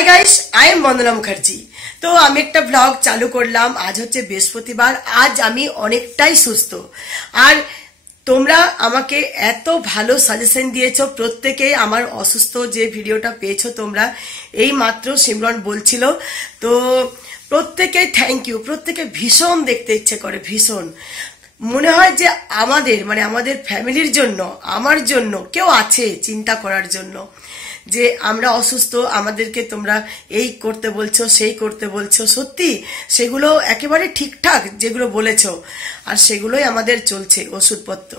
Hi guys, I am বন্দনা মুখার্জি। তো আমি একটা ব্লগ চালু করলাম। আজ হচ্ছে বৃহস্পতিবার। আজ আমি অনেকটাই সুস্থ। আর তোমরা আমাকে এত ভালো সাজেশন দিয়েছো, প্রত্যেকেই আমার অসুস্থ যে ভিডিওটা পেয়েছো তোমরা, এই মাত্র সিমরন বলছিল। তো প্রত্যেকে থ্যাংক ইউ। প্রত্যেকে ভীষণ দেখতে ইচ্ছে করে, ভীষণ মনে হয় যে আমাদের ফ্যামিলির জন্য, আমার জন্য কেউ আছে চিন্তা করার জন্য, যে আমরা অসুস্থ, আমাদেরকে তোমরা এই করতে বলছো, সেই করতে বলছো। সত্যি সেগুলো একেবারে ঠিকঠাক যেগুলো বলেছো, আর সেগুলোই আমাদের চলছে ওষুধপত্র।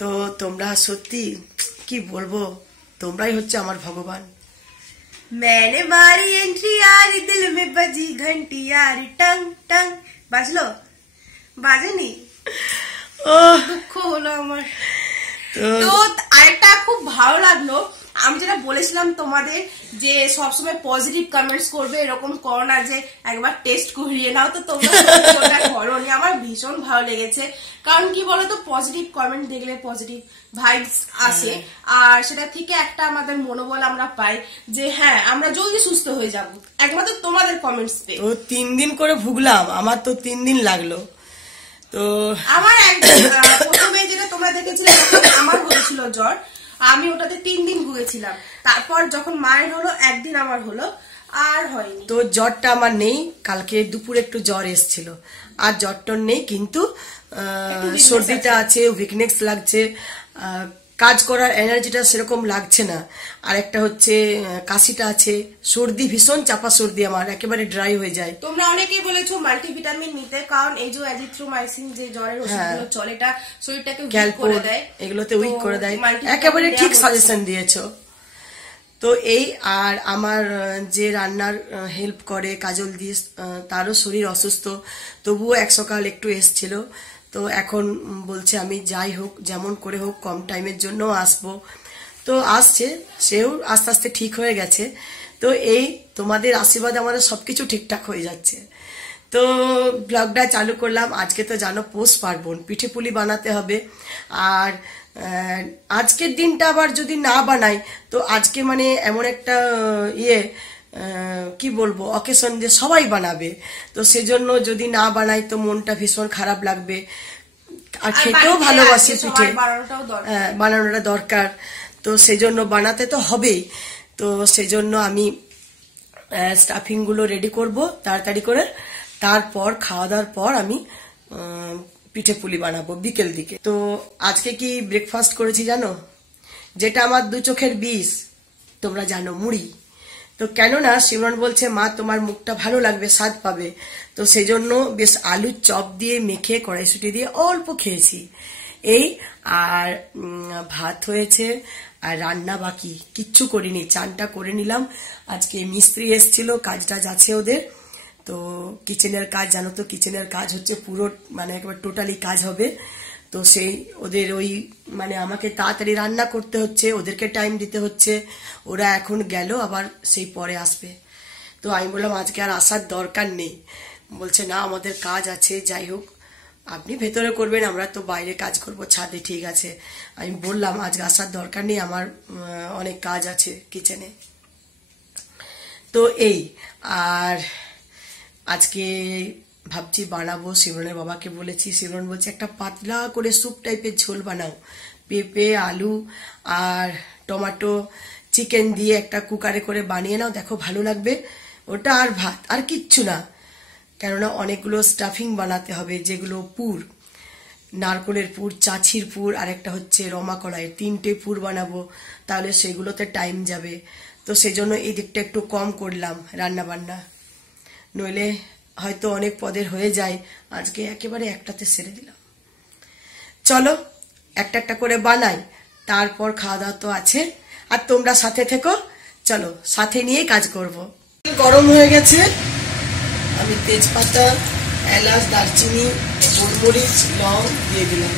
তো তোমরা সত্যি কি বলবো, তোমরাই হচ্ছে আমার ভগবান। मैंने मारी एंट्री यारी दिल में बजी घंटी यारी टंग टंग বাজলো বাজেনি দুঃখ হলো আমার। তো আরেকটা খুব ভালো লাগলো, আমি যেটা বলেছিলাম তোমাদের যে সবসময় পজিটিভ কমেন্টস করবে, এরকম করো না যে একবার টেস্ট করিয়ে নাও। তো তোমরা করোনি, আমার ভীষণ ভালো লেগেছে। কারণ কি বলতো, পজিটিভ কমেন্ট দেখলে পজিটিভ ভাইবস আসে, আর সেটা থেকে একটা আমাদের মনোবল আমরা পাই যে হ্যাঁ আমরা জলদি সুস্থ হয়ে যাব, একমাত্র তোমাদের কমেন্টস পেয়ে। তো 3 দিন করে ভুগলাম, আমার তো 3 দিন লাগলো। তো আমার প্রথমে যেটা তোমরা দেখেছিলে আমার হয়েছিল জ্বর, আমি ওটাতে 3 দিন ভুগেছিলাম। তারপর যখন মায়ের হলো, একদিন আমার হলো, আর হয়নি। তো জ্বরটা আমার নেই, কালকে দুপুরে একটু জ্বর এসেছিল, আর জ্বরটা নেই, কিন্তু সর্দিটা আছে, উইকনেস লাগছে, কাজ করার এনার্জিটা সেরকম লাগছে না। আর একটা হচ্ছে কাশিটা আছে, সর্দি, ভীষণ চাপা সর্দি, আমার একেবারে ড্রাই হয়ে যায়। তোমরা অনেকেই বলেছো মাল্টিভিটামিন নিতে, কারণ এই যে অ্যাজিথ্রোমাইসিন যে জ্বরের ওষুধগুলো চলে, এটা শরীরটাকে উইক করে দেয়, এগুলোতে উইক করে দেয়। একেবারে ঠিক সাজেশন দিয়েছো। তো এই, আর আমার যে রান্নার হেল্প করে কাজল দিয়ে, তারও শরীর অসুস্থ, তবুও এক সকাল একটু এসছিল। তো এখন বলছে আমি যাই হোক, যেমন করে হোক, কম টাইমের জন্য আসবো। তো আসছে, সেও আস্তে আস্তে ঠিক হয়ে গেছে। তো এই তোমাদের আশীর্বাদে আমাদের সবকিছু ঠিকঠাক হয়ে যাচ্ছে। তো ব্লগটা চালু করলাম। আজকে তো জানো পৌষ পার্বণ, পিঠে পুলি বানাতে হবে। আর আজকের দিনটা আবার যদি না বানাই, তো আজকে মানে এমন একটা কি বলবো, অকেশন যে সবাই বানাবে, তো সেজন্য যদি না বানাই তো মনটা ভীষণ খারাপ লাগবে। আর খেতেও ভালোবাসি পিঠে, বানানোটা দরকার। তো সেজন্য বানাতে তো হবেই। তো সেজন্য আমি স্টাফিং গুলো রেডি করব তাড়াতাড়ি করে, তারপর খাওয়া দাওয়ার পর আমি পিঠে পুলি বানাবো বিকেল দিকে। তো আজকে কি ব্রেকফাস্ট করেছি জানো? যেটা আমার 2 চোখের বিষ, তোমরা জানো, মুড়ি। তো কেননা সিমরন বলছে মা তোমার মুখটা ভালো লাগবে, স্বাদ পাবে, তো সেই জন্য বেশ আলুর চপ দিয়ে মেখে কড়াইশুঁটি দিয়ে অল্প খেয়েছি এই। আর ভাত হয়েছে, আর রান্না বাকি, কিচ্ছু করিনি, চানটা করে নিলাম। আজকে মিস্ত্রি এসেছিল, কাজ টাজ আছে ওদের। তো কিচেনের কাজ, জানো তো কিচেনের কাজ হচ্ছে পুরো মানে একবার টোটালি কাজ হবে। তো সেই ওদের ওই মানে আমাকে তাড়াতাড়ি রান্না করতে হচ্ছে, ওদেরকে টাইম দিতে হচ্ছে। ওরা এখন গেল, আবার সেই পরে আসবে। তো আমি বললাম আজকে আর আসার দরকার নেই। বলছে না আমাদের কাজ আছে, যাই হোক আপনি ভেতরে করবেন, আমরা তো বাইরে কাজ করব ছাদে। ঠিক আছে, আমি বললাম আজকে আসার দরকার নেই, আমার অনেক কাজ আছে কিচেনে। তো এই, আর আজকে ভাবছি বানাবো, সিমরনের বাবাকে বলেছি, সিমরন বলছে একটা পাতলা করে স্যুপ টাইপের ঝোল বানাও, পেঁপে, আলু আর টমেটো, চিকেন দিয়ে একটা কুকারে করে বানিয়ে নাও, দেখো ভালো লাগবে ওটা। আর ভাত, আর কিচ্ছু না, কেননা অনেকগুলো স্টাফিং বানাতে হবে, যেগুলো পুর, নারকলের পুর, চাছির পুর, আর একটা হচ্ছে রমা কলাই, 3টে পুর বানাবো, তাহলে সেগুলোতে টাইম যাবে। তো সেজন্য এই দিকটা একটু কম করলাম রান্না বান্না, নইলে হয়তো অনেক পদের হয়ে যায়। আজকে একেবারে একটাতে সেরে দিলাম। চলো একটা একটা করে বানাই, তারপর খাওয়া দাওয়া তো আছে। আর তোমরা সাথে থেকো, চলো সাথে নিয়ে কাজ করব। গরম হয়ে গেছে, আমি তেজপাতা, এলাচ, দারচিনি, গোলমরিচ, লং দিয়ে দিলাম।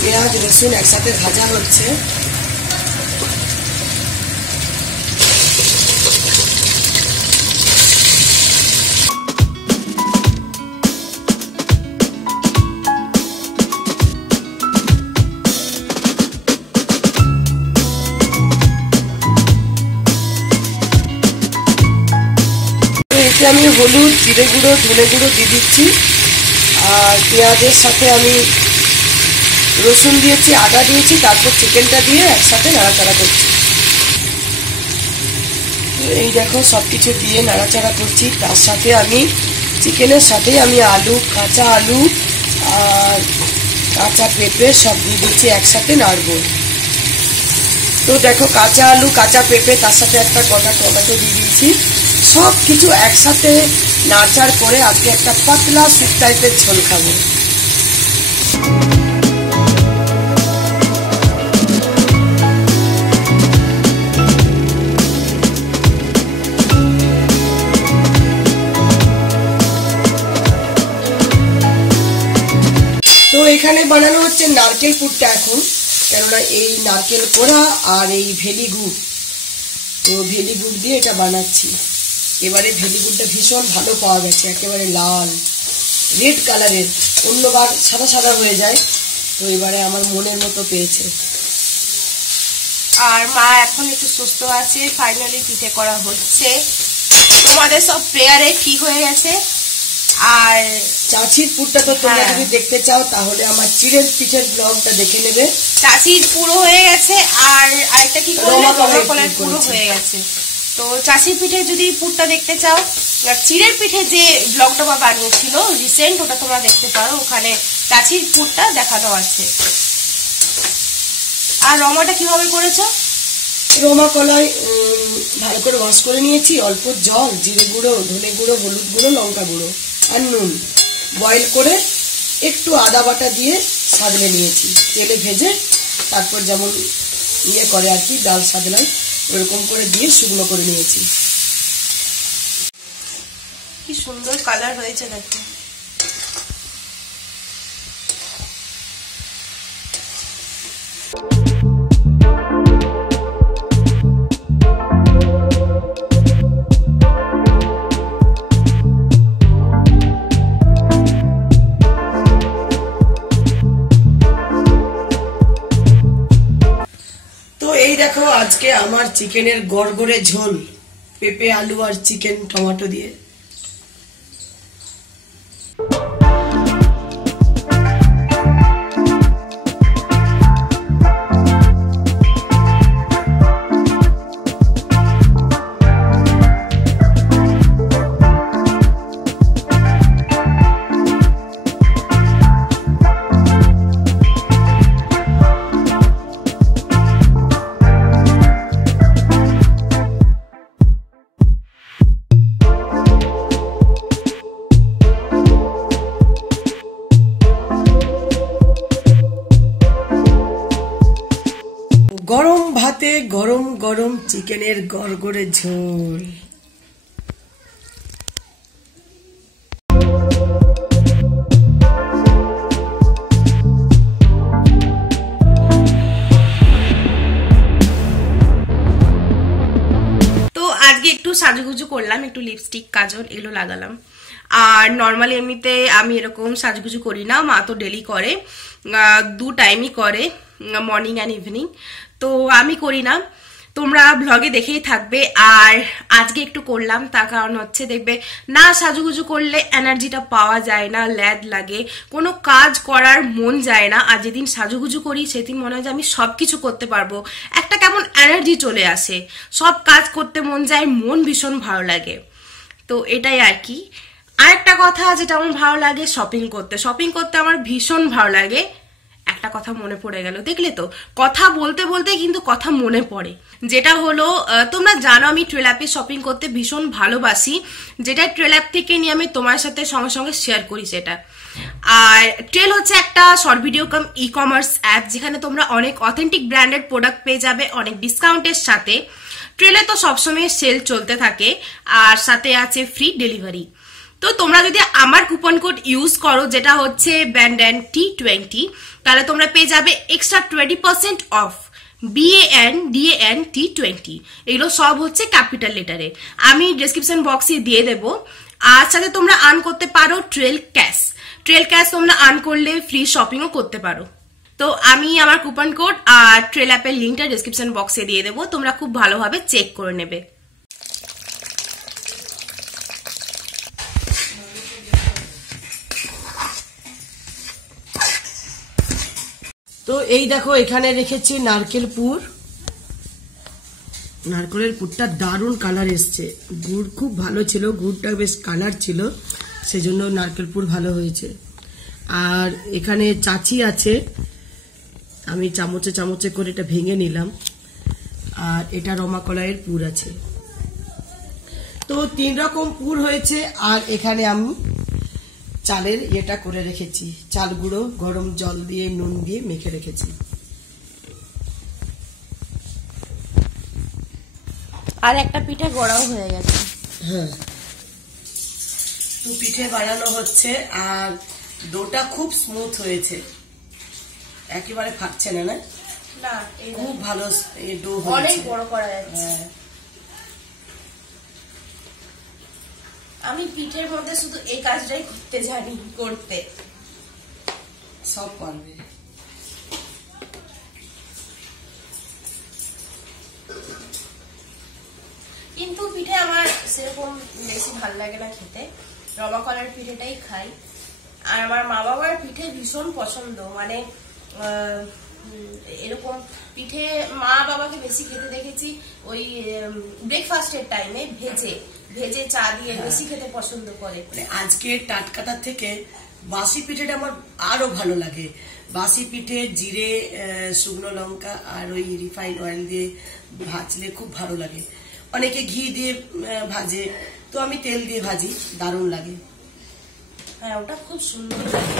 পেঁয়াজ রসুন একসাথে ভাজা হচ্ছে। হলুদ, জিরে গুঁড়ো, ধনে গুঁড়ো দিয়ে দিচ্ছি। আর পেঁয়াজের সাথে আমি রসুন দিয়েছি, আদা দিয়েছি, তারপর চিকেনটা দিয়ে একসাথে নাড়াচাড়া করছি। এই দেখো সব কিছু দিয়ে নাড়াচাড়া করছি। তার সাথে আমি চিকেনের সাথে আমি আলু, কাঁচা আলু আর কাঁচা পেঁপে সব দিয়ে দিচ্ছি, একসাথে নাড়বো। তো দেখো কাঁচা আলু, কাঁচা পেঁপে, তার সাথে একটা গোটা টমেটো দিয়ে দিয়েছি। সব কিছু একসাথে নাড়াচাড় করে আজকে একটা পাতলা স্যুপ টাইপের ঝোল খাবো। তো এখানে বানানো হচ্ছে নারকেল পুরটা এখন, কেননা এই নারকেল কোড়া আর এই ভেলি গুড়, তো ভেলি গুড় দিয়ে এটা বানাচ্ছি। এবারে ভেলি গুড়টা ভীষণ ভালো পাওয়া গেছে, একেবারে লাল রেড কালারের, অন্যবার সাদা সাদা হয়ে যায়, তো এবারে আমার মনের মতো পেয়েছে। আর মা এখন একটু সুস্থ আছে, ফাইনালি পিঠে করা হচ্ছে, তোমাদের সব প্রেয়ারে ঠিক হয়ে গেছে। আর চাচির পুরটা তো তোমরা যদি দেখতে চাও তাহলে আমার চিড়ের পিঠের ব্লগটা দেখে নেবে। চাচির পুরো হয়ে গেছে, আর আরেকটা কি করলে রমাকলার পুরো হয়ে গেছে। তো চাচির পিঠে যদি পুরটা দেখতে চাও, চিড়ের পিঠে যে ব্লগটা বানিয়েছিল রিসেন্ট, ওটা তোমরা দেখতে পারো, ওখানে চাচির পুরটা দেখানো আছে। আর রমাটা কিভাবে করেছো? রমা কলাই ভালো করে ওয়াশ করে নিয়েছি, অল্প জল, জিরে গুঁড়ো, ধনে গুঁড়ো, হলুদ গুঁড়ো, লঙ্কা গুঁড়ো আর নুন বয়েল করে একটু আদা বাটা দিয়ে সাজলে নিয়েছি, তেলে ভেজে, তারপর যেমন ইয়ে করে আর কি ডাল সাজলাই ওরকম করে দিয়ে শুকনো করে নিয়েছি। কি সুন্দর কালার হয়েছে দেখো। দেখো আজকে আমার চিকেনের গড়গড়ে ঝোল, পেঁপে, আলু আর চিকেন টমেটো দিয়ে। গরম ভাতে গরম গরম চিকেনের গড়গড়ে ঝোল। আজকে একটু সাজুগুজু করলাম, একটু লিপস্টিক, কাজল এগুলো লাগালাম। আর নর্মালি এমনিতে আমি এরকম সাজুগুজু করি না, মা তো ডেলি করে, 2 টাইমই করে, মর্নিং অ্যান্ড ইভিনিং, তো আমি করি না, তোমরা ব্লগে দেখেই থাকবে। আর আজকে একটু করলাম, তার কারণ হচ্ছে দেখবে না সাজুগুজু করলে এনার্জিটা পাওয়া যায় না, ল্যাদ লাগে, কোনো কাজ করার মন যায় না। আর যেদিন সাজুগুজু করি সেদিন মনে হয় যে আমি সবকিছু করতে পারবো, একটা কেমন এনার্জি চলে আসে, সব কাজ করতে মন যায়, মন ভীষণ ভালো লাগে। তো এটাই আর কি। আরেকটা কথা যেটা আমার ভালো লাগে, শপিং করতে আমার ভীষণ ভালো লাগে। একটা কথা মনে পড়ে গেল, দেখলে তো কথা বলতে বলতে কিন্তু কথা মনে পড়ে, যেটা হলো তোমরা জানো আমি ট্রেল অ্যাপে শপিং করতে ভীষণ ভালোবাসি, যেটা ট্রেল অ্যাপ থেকে নিয়ে আমি তোমার সাথে সঙ্গে সঙ্গে শেয়ার করি সেটা। আর ট্রেল হচ্ছে একটা শর্ট ভিডিও কাম ই কমার্স অ্যাপ, যেখানে তোমরা অনেক অথেন্টিক ব্র্যান্ডেড প্রোডাক্ট পেয়ে যাবে অনেক ডিসকাউন্টের সাথে। ট্রেলে তো সবসময় সেল চলতে থাকে, আর সাথে আছে ফ্রি ডেলিভারি। তো তোমরা যদি আমার কুপন কোড ইউজ করো, যেটা হচ্ছে BANDANT20, তাহলে তোমরা পেয়ে যাবে এক্সট্রা 20% অফ। BANDANT20 এগুলো সব হচ্ছে ক্যাপিটাল লেটারে, আমি ডেসক্রিপশন বক্সে দিয়ে দেবো। আর সাথে তোমরা আর্ন করতে পারো ট্রেল ক্যাশ তোমরা আর্ন করলে ফ্রি শপিংও করতে পারো। তো আমি আমার কুপন কোড আর ট্রেল অ্যাপের লিঙ্কটা ডেসক্রিপশন বক্সে দিয়ে দেবো, তোমরা খুব ভালোভাবে চেক করে নেবে। তো এই দেখো এখানে রেখেছি নারকেল পুর। নারকেলের পুরটা দারুণ কালার এসছে, গুড় খুব ভালো ছিল, গুড়টা বেশ কালার ছিল, সেজন্য নারকেল পুর ভালো হয়েছে। আর এখানে চাচি আছে, আমি চামচে চামচে করে এটা ভেঙে নিলাম। আর এটা রমা কলাইয়ের পুর আছে। তো 3 রকম পুর হয়েছে। আর এখানে আমি চালের এটা করে রেখেছি, চাল গুঁড়ো গরম জল দিয়ে নুন দিয়ে মেখে রেখেছি। আর একটা পিঠে গড়াও হয়ে গেছে। হ্যাঁ, তো পিঠে বানানো হচ্ছে। আর ডোটা খুব স্মুথ হয়েছে, একেবারে ফাটছে না। না না, খুব ভালো ডো হয়েছে, অনেক বড় করা যাচ্ছে। আমি পিঠের মধ্যে শুধু এই কাজটাই করতে জানি, করতে সব পারবে। কিন্তু পিঠে আমার সেরকম বেশি ভালো লাগে না খেতে, রমা কলার পিঠেটাই খাই। আর আমার মা বাবার পিঠে ভীষণ পছন্দ, মানে এরকম পিঠে মা বাবাকে বেশি খেতে দেখেছি ওই ব্রেকফাস্টের টাইমে ভেজে ভেজে চা দিয়ে বেশি খেতে পছন্দ করে। মানে আজকে টাটকাটার থেকে বাসি পিঠেটা আমার আরো ভালো লাগে। বাসি পিঠে জিরে, শুকনো লঙ্কা আর ওই রিফাইন্ড অয়েল দিয়ে ভাজলে খুব ভালো লাগে। অনেকে ঘি দিয়ে ভাজে, তো আমি তেল দিয়ে ভাজি, দারুণ লাগে। হ্যাঁ, ওটা খুব সুন্দর লাগে।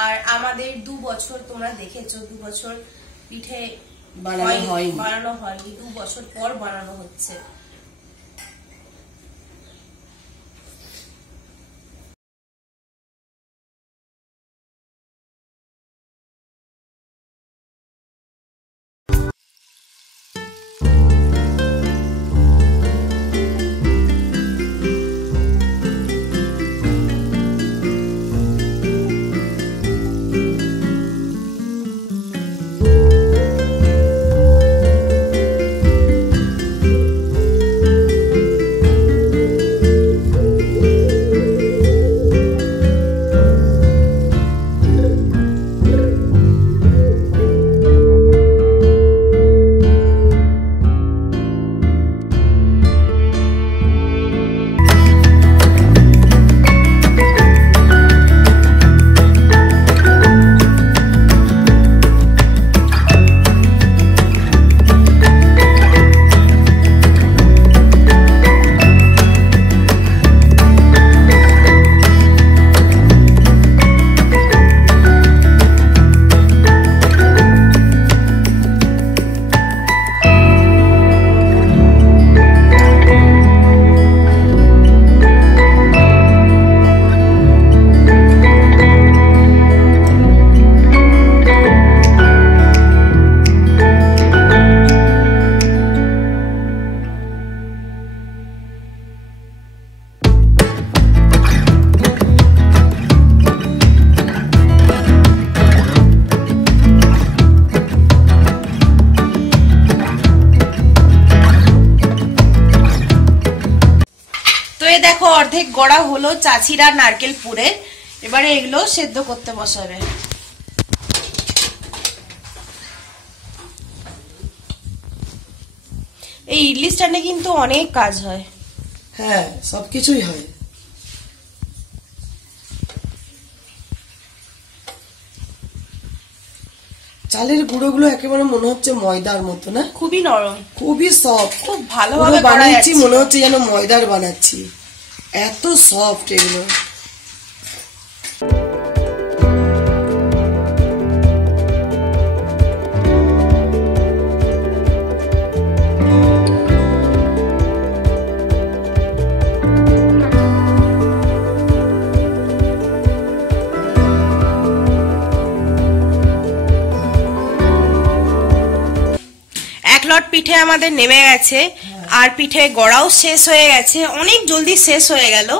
আর আমাদের 2 বছর তোমরা দেখেছো, 2 বছর পিঠে বানানো হয়নি, 2 বছর পর বানানো হচ্ছে। দেখো অর্ধেক গড়া হলো চাচিরা নারকেল পুরে, এবারে এগুলো সেদ্ধ করতে বসাবে। এই ইডলি স্ট্যান্ডে কিন্তু অনেক কাজ হয়। হ্যাঁ, সবকিছুই হয়। চালের গুঁড়োগুলো একেবারে মনে হচ্ছে ময়দার মতো, না? খুবই নরম, খুবই সফট, খুব ভালোভাবে বানাচ্ছি, মনে হচ্ছে যেন ময়দার বানাচ্ছি, এত সফট এগুলো। পিঠে আমাদের নেমে গেছে, আর পিঠে গড়াও শেষ হয়ে গেছে, অনেক জলদি শেষ হয়ে গেল।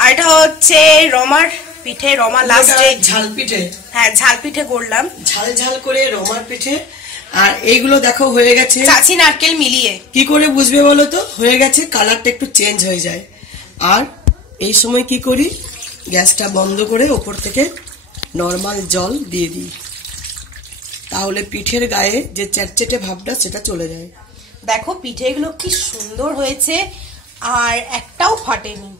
আর এটা হচ্ছে রমার পিঠে, রমা লাস্টে ঝাল পিঠে। হ্যাঁ, ঝাল পিঠে করলাম, ঝাল ঝাল করে রমার পিঠে। আর এইগুলো দেখো হয়ে গেছে চাচি নারকেল মিলিয়ে। কি করে বুঝবে বলো তো? হয়ে গেছে, কালারটা একটু চেঞ্জ হয়ে যায়। আর এই সময় কি করি, গ্যাসটা বন্ধ করে ওপর থেকে নর্মাল জল দিয়ে দিই, তাহলে পিঠের গায়ে যে চ্যাটচেটে ভাবটা সেটা চলে যায়। দেখো পিঠেগুলো কি সুন্দর হয়েছে, আর একটাও ফাটেনি।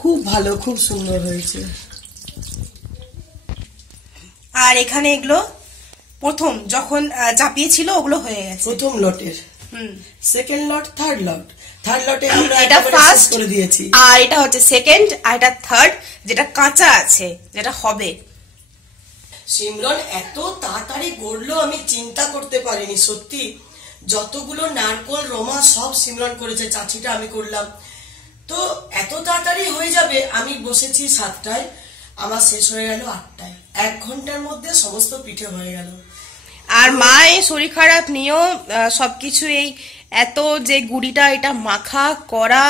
খুব ভালো, খুব সুন্দর হয়েছে। আর এখানে এগুলো প্রথম যখন চাপিয়েছিল ওগুলো হয়ে গেছে, প্রথম লটের। সেকেন্ড লট, থার্ড লট। থার্ড লটে এটা ফার্স্ট করে দিয়েছি, আর এটা হচ্ছে সেকেন্ড, আর এটা থার্ড, যেটা কাঁচা আছে, যেটা হবে। সিমরন এত তাড়াতাড়ি গড়লো আমি চিন্তা করতে পারিনি সত্যি। যতগুলো নারকোল রমা সব সিমরন করেছে, চাচিটা আমি করলাম, তো এত তাড়াতাড়ি হয়ে যাবে। আমি বসেছি 7টায়, আমার শেষ হয়ে গেল 8টায়। 1 ঘন্টার মধ্যে সমস্ত পিঠে হয়ে গেল। আর মা এই শরীর খারাপ নিয়েও সবকিছু এই এত যে গুড়িটা এটা মাখা করা,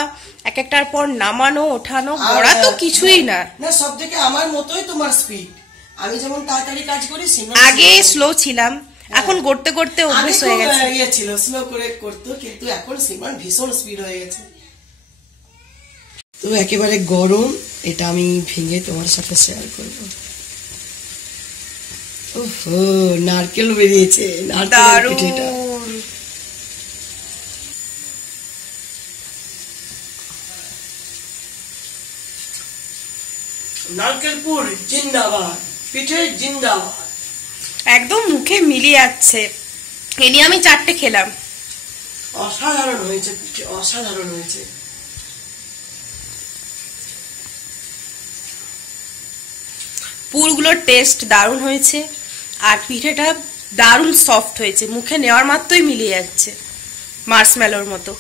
এক একটার পর নামানো ওঠানো করা তো কিছুই না। না, সব থেকে আমার মতোই তোমার স্পিড। আমি যেমন তাড়াতাড়ি কাজ করি, আগে স্লো ছিলাম, এখন করতে করতে অভ্যেস হয়ে গেছে। ইয়ে ছিল, স্লো করে করতো, কিন্তু এখন সিমরন ভীষণ স্পিড হয়ে গেছে। তো একেবারে গরম, এটা আমি ভেঙে তোমার সাথে শেয়ার করবো। ওহো, নারকেল বেরিয়েছে, নারকেল পিঠেটা। নারকেলপুর জিন্দাবাদ, পিঠে জিন্দাবাদ। একদম মুখে মিলিয়ে যাচ্ছে। এ নিয়ে আমি 4টে খেলাম। অসাধারণ হয়েছে পিঠে, অসাধারণ হয়েছে। পুরগুলোর টেস্ট দারুণ হয়েছে, আর পিঠেটা দারুণ সফট হয়েছে, মুখে নেওয়ার মাত্রই মিলিয়ে যাচ্ছে, মার্শমেলোর মতো।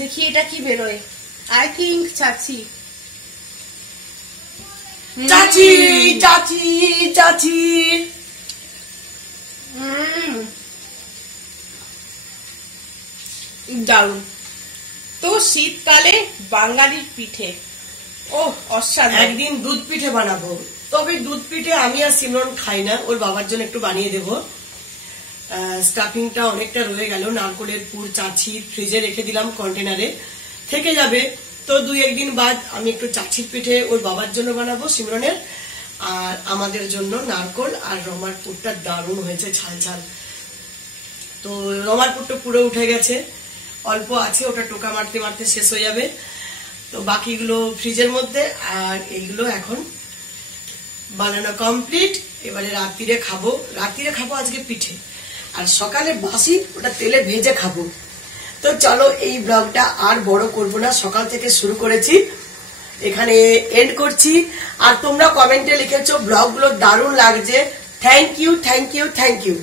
দেখি এটা কি বেরোয়। আই থিঙ্ক চাচি চাচি চাচি চাচি। দারুণ। তো শীতকালে বাঙালির পিঠে, ও অসাধারণ। একদিন দুধ পিঠে বানাবো, তবে দুধ পিঠে আমি আর সিমরন খাই না, ওর বাবার জন্য একটু বানিয়ে দেবো। স্টাফিংটা অনেকটা রয়ে গেল, নারকোলের পুর চাচি ফ্রিজে রেখে দিলাম কন্টেনারে, থেকে যাবে। তো 2-1 দিন বাদ আমি একটু চাচির পিঠে ওর বাবার জন্য বানাবো সিমরনের, আর আমাদের জন্য নারকোল আর রমার পুরটা দারুণ হয়েছে, ঝাল ঝাল। তো রমার পুরটা পুরো উঠে গেছে, অল্প আছে, ওটা টোকা মারতে মারতে শেষ হয়ে যাবে। তো বাকিগুলো ফ্রিজের মধ্যে, আর এইগুলো এখন বানানো কমপ্লিট। এবারে রাত্রিরে খাবো, আজকে পিঠে, আর সকালে বাসি ওটা তেলে ভেজে খাবো। তো চলো এই ব্লগটা আর বড় করবো না, সকাল থেকে শুরু করেছি, এখানে এন্ড করছি। আর তোমরা কমেন্টে লিখেছো ব্লগগুলো দারুণ লাগছে, thank you thank you thank you.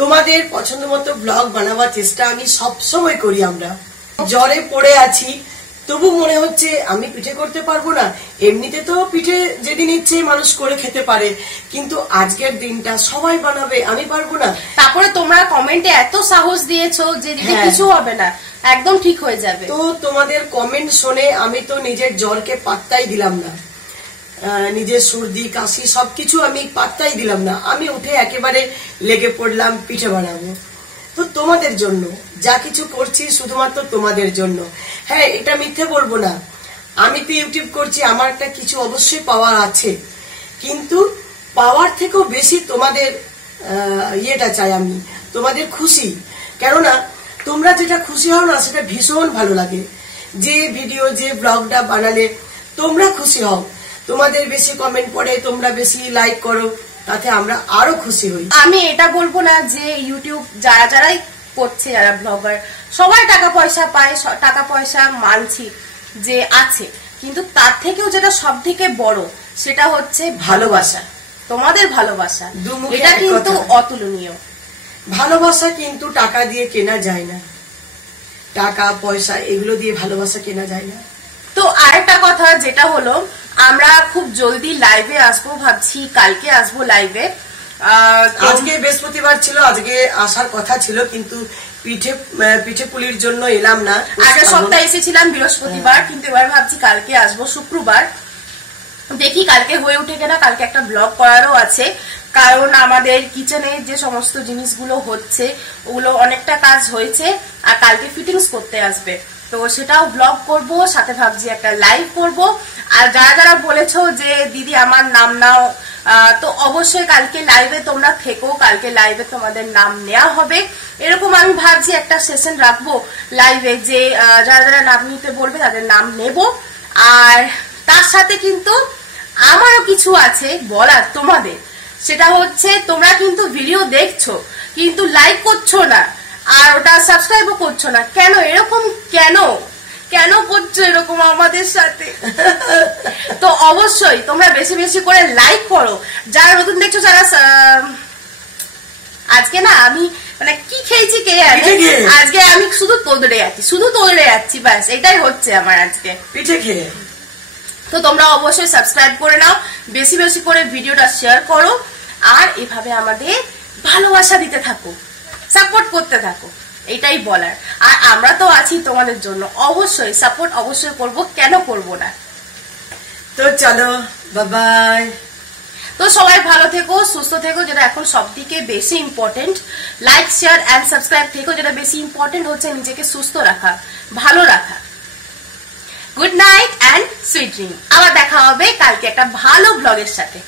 তোমাদের পছন্দ মতো ব্লগ বানাবার চেষ্টা আমি সবসময় করি। আমরা জ্বরে পড়ে আছি, তবু মনে হচ্ছে আমি পিঠে করতে পারবো না। এমনিতে তো পিঠে যেদিন ইচ্ছে মানুষ করে খেতে পারে, কিন্তু আজকের দিনটা সবাই বানাবে, আমি পারবো না। তারপরে তোমরা কমেন্টে এত সাহস দিয়েছো যে দিদি কিছু হবে না, একদম ঠিক হয়ে যাবে। তো তোমাদের কমেন্ট শুনে আমি তো নিজের জ্বরকে পাত্তাই দিলাম না, নিজের সর্দি কাশি সবকিছু আমি পাত্তাই দিলাম না, আমি উঠে একেবারে লেগে পড়লাম পিঠে বানাবো। তো তোমাদের জন্য যা কিছু করছি শুধুমাত্র তোমাদের জন্য। হ্যাঁ, এটা মিথ্যে বলবো না, আমি তো ইউটিউব করছি, আমার একটা কিছু অবশ্যই পাওয়ার আছে, কিন্তু পাওয়ার থেকেও বেশি তোমাদের ইয়েটা চাই আমি, তোমাদের খুশি। কেননা তোমরা যেটা খুশি হও না, সেটা ভীষণ ভালো লাগে। যে ভিডিও যে ব্লগটা বানালে তোমরা খুশি হও, তোমাদের বেশি কমেন্ট পড়ে, তোমরা বেশি লাইক করো, তাতে আমরা আরো খুশি হই। আমি এটা বলবো না যে ইউটিউব যারাই করছে, যারা ব্লগার সবাই টাকা পয়সা পায়, টাকা পয়সা মানছি যে আছে, কিন্তু তার থেকেও যেটা সব থেকে বড় সেটা হচ্ছে ভালোবাসা, তোমাদের ভালোবাসা, এটা কিন্তু অতুলনীয়। ভালোবাসা কিন্তু টাকা দিয়ে কেনা যায় না, টাকা পয়সা এগুলো দিয়ে ভালোবাসা কেনা যায় না। তো আরেকটা কথা যেটা হলো, আমরা খুব জলদি লাইভে আসবো ভাবছি, কালকে আসবো লাইভে। আজকে বৃহস্পতিবার ছিল, আজকে আসার কথা ছিল, কিন্তু পিঠে পুলির জন্য এলাম না। আগের সপ্তাহে এসেছিলাম বৃহস্পতিবার, কিন্তু এবার ভাবছি কালকে আসবো শুক্রবার। দেখি কালকে হয়ে উঠে কিনা, কালকে একটা ব্লগ করারও আছে, কারণ আমাদের কিচেনে যে সমস্ত জিনিসগুলো হচ্ছে ওগুলো অনেকটা কাজ হয়েছে, আর কালকে ফিটিংস করতে আসবে। তো সেটাও ব্লগ করব, সাথে ভাবছি একটা লাইভ করব। আর যারা যারা বলেছো যে দিদি আমার নাম নাও, তো অবশ্যই কালকে লাইভে তোমরা থেকো, কালকে লাইভে তোমাদের নাম নেওয়া হবে। এরকম আমি ভাবছি একটা সেশন রাখবো লাইভে, যে যারা যারা নাম নিতে বলবে তাদের নাম নেব। আর তার সাথে কিন্তু আমারও কিছু আছে বলার তোমাদের, সেটা হচ্ছে তোমরা কিন্তু ভিডিও দেখছো কিন্তু লাইক করছো না, আর ওটা সাবস্ক্রাইবও করছো না। কেন এরকম, কেন কেন করছো এরকম আমাদের সাথে? তো অবশ্যই তোমরা বেশি বেশি করে লাইক করো। যারা নতুন দেখছো, যারা আজকে না আমি মানে কি খেয়েছি কে জানে, আজকে আমি শুধু তোদড়ে যাচ্ছি, ব্যাস এটাই হচ্ছে আমার আজকে পিঠে খেয়ে। তো তোমরা অবশ্যই সাবস্ক্রাইব করে নাও, বেশি বেশি করে ভিডিওটা শেয়ার করো, আর এভাবে আমাদের ভালোবাসা দিতে থাকো, সাপোর্ট করতে থাকো, এটাই বলার। আর আমরা তো আছি তোমাদের জন্য, অবশ্যই সাপোর্ট অবশ্যই করব, কেন করব না। তো চলো, বাই বাই। তো সবাই ভালো থেকো, সুস্থ থেকো, যেটা এখন সব থেকে বেশি important. Like share and subscribe থেকো, যেটা বেশি ইম্পর্টেন্ট হচ্ছে নিজেকে সুস্থ রাখা, ভালো রাখা। Good night and sweet dream. আবার দেখা হবে কালকে একটা ভালো ব্লগের সাথে।